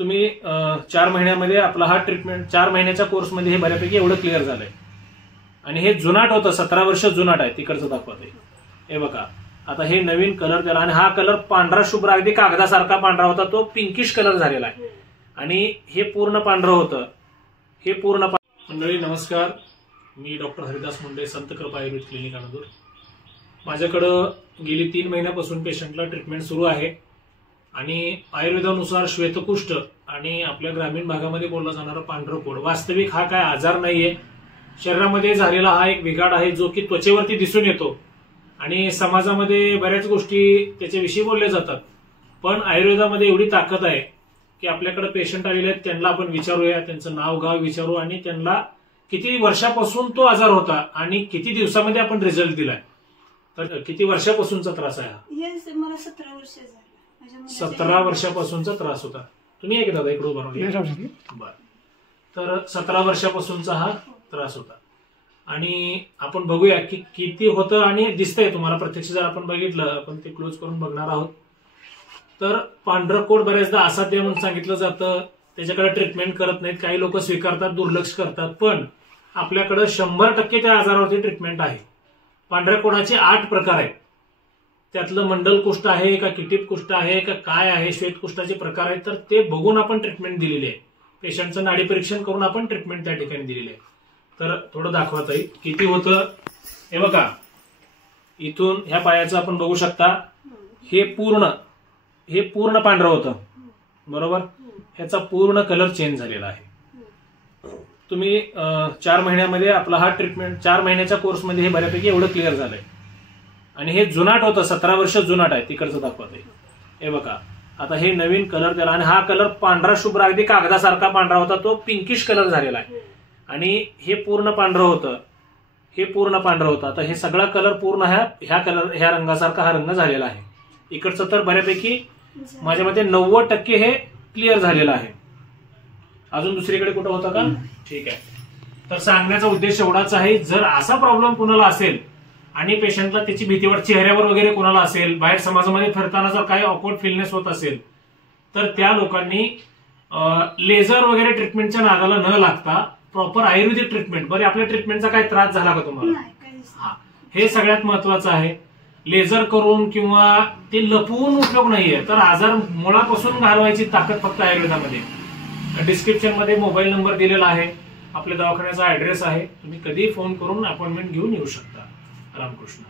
तुम्ही 4 महिन्यामध्ये आपला हा ट्रीटमेंट 4 महिन्याच्या कोर्समध्ये हे बऱ्यापैकी एवढं क्लिअर झालंय. आणि हे जुनाट होतं, 17 वर्ष जुनाट आहे, तिकडचं दाखवत आहे. हे बघा आता हे नवीन कलर त्याला, आणि हा कलर पांढरा शुभ्र अगदी कागदासारखा पांढरा होता, तो पिंकिश कलर झालेला आहे. आणि हे पूर्ण पांढरं होतं, हे पूर्ण. मंडळी नमस्कार, मी डॉक्टर हरिदास मुंडे, संत कृपा आयुर्वेद क्लिनिक अनदूर. माझ्याकडं गेली 3 महिन्यापासून पेशंटला ट्रीटमेंट सुरू आहे. आणि आयुर्वेदानुसार श्वेतकुष्ठ आणि आपल्या ग्रामीण भागामध्ये बोलला जाणारा पांढरकोड वास्तविक हा काय आजार नाहीये. शरीरामध्ये झालेला हा एक बिघाड आहे जो की त्वचेवरती दिसून येतो आणि समाजामध्ये बऱ्याच गोष्टी त्याच्याविषयी बोलल्या जातात. पण आयुर्वेदामध्ये एवढी ताकद आहे की आपल्याकडे पेशंट आलेले आहेत, त्यांना आपण विचारूया, त्यांचं नाव गाव विचारू आणि त्यांना किती वर्षापासून तो आजार होता आणि किती दिवसामध्ये आपण रिझल्ट दिलाय. तर किती वर्षापासूनचा त्रास आहे हा? मला 17 वर्ष झाली. 17 वर्षापासूनचा त्रास होता. तुम्ही आहे की दादा इकडे उभा राहून? बर. तर 17 वर्षापासूनचा हा त्रास होता. आणि आपण बघूया की किती होतं आणि दिसतंय तुम्हाला प्रत्यक्ष. जर आपण बघितलं, आपण ते क्लोज करून बघणार आहोत. तर पांढरकोड बऱ्याचदा असाध्य म्हणून सांगितलं जातं, त्याच्याकडे ट्रीटमेंट करत नाहीत, काही लोक स्वीकारतात, दुर्लक्ष करतात. पण आपल्याकडे 100% त्या आजारावरती ट्रीटमेंट आहे. पांढऱ्या कोडाचे 8 प्रकार आहेत. त्यातलं मंडल कुष्ठ आहे का, किटीप कुष्ठ आहे का, काय आहे, श्वेतकुष्ठाचे प्रकार आहेत. तर ते बघून आपण ट्रीटमेंट दिलेली आहे. पेशंटचं नाडी परीक्षण करून आपण ट्रीटमेंट त्या ठिकाणी दिलेली आहे. तर थोडं दाखवत आहे किती होतं. हे बघा, इथून ह्या पायाचं आपण बघू शकता, हे पूर्ण पांढरं होतं, बरोबर. ह्याचा पूर्ण कलर चेंज झालेला आहे. तुम्ही 4 महिन्यामध्ये आपला हा ट्रीटमेंट 4 महिन्याच्या कोर्समध्ये हे बऱ्यापैकी एवढं क्लिअर झालंय. आणि हे जुनाट होतं, 17 वर्ष जुनाट आहे, तिकडचं दाखवत आहे. हे बघा आता हे नवीन कलर त्याला, आणि हा कलर पांढरा शुभ्र अगदी कागदासारखा पांढरा होता, तो पिंकिश कलर झालेला आहे. आणि हे पूर्ण पांढरं होतं, हे पूर्ण पांढरं होतं. आता हे सगळा कलर पूर्ण ह्या रंगासारखा हा रंग झालेला आहे. इकडचं तर बऱ्यापैकी माझ्या मते 90% हे क्लिअर झालेलं आहे. अजून दुसरीकडे कुठं होतं का? ठीक आहे. तर सांगण्याचा उद्देश एवढाच आहे, जर असा प्रॉब्लेम कुणाला असेल आणि पेशंटला त्याची भीतीवर चेहऱ्यावर वगैरे कोणाला असेल, बाहेर समाजामध्ये फिरताना जर काही ऑकवर्ड फीलनेस होत असेल, तर त्या लोकांनी लेझर वगैरे ट्रीटमेंटच्या नादाला न लागता प्रॉपर आयुर्वेदिक ट्रीटमेंट. बरे, आपल्या ट्रीटमेंटचा काय त्रास झाला का तुम्हाला? हा, हे सगळ्यात महत्वाचं आहे. लेझर करून किंवा ते लपवून उपयोग नाहीये. तर आजार मुळापासून घालवायची ताकद फक्त आयुर्वेदामध्ये. डिस्क्रिप्शन मध्ये मोबाईल नंबर दिलेला आहे, आपल्या दवाखान्याचा ऍड्रेस आहे. तुम्ही कधीही फोन करून अपॉइंटमेंट घेऊन येऊ शकता. रामकृष्ण.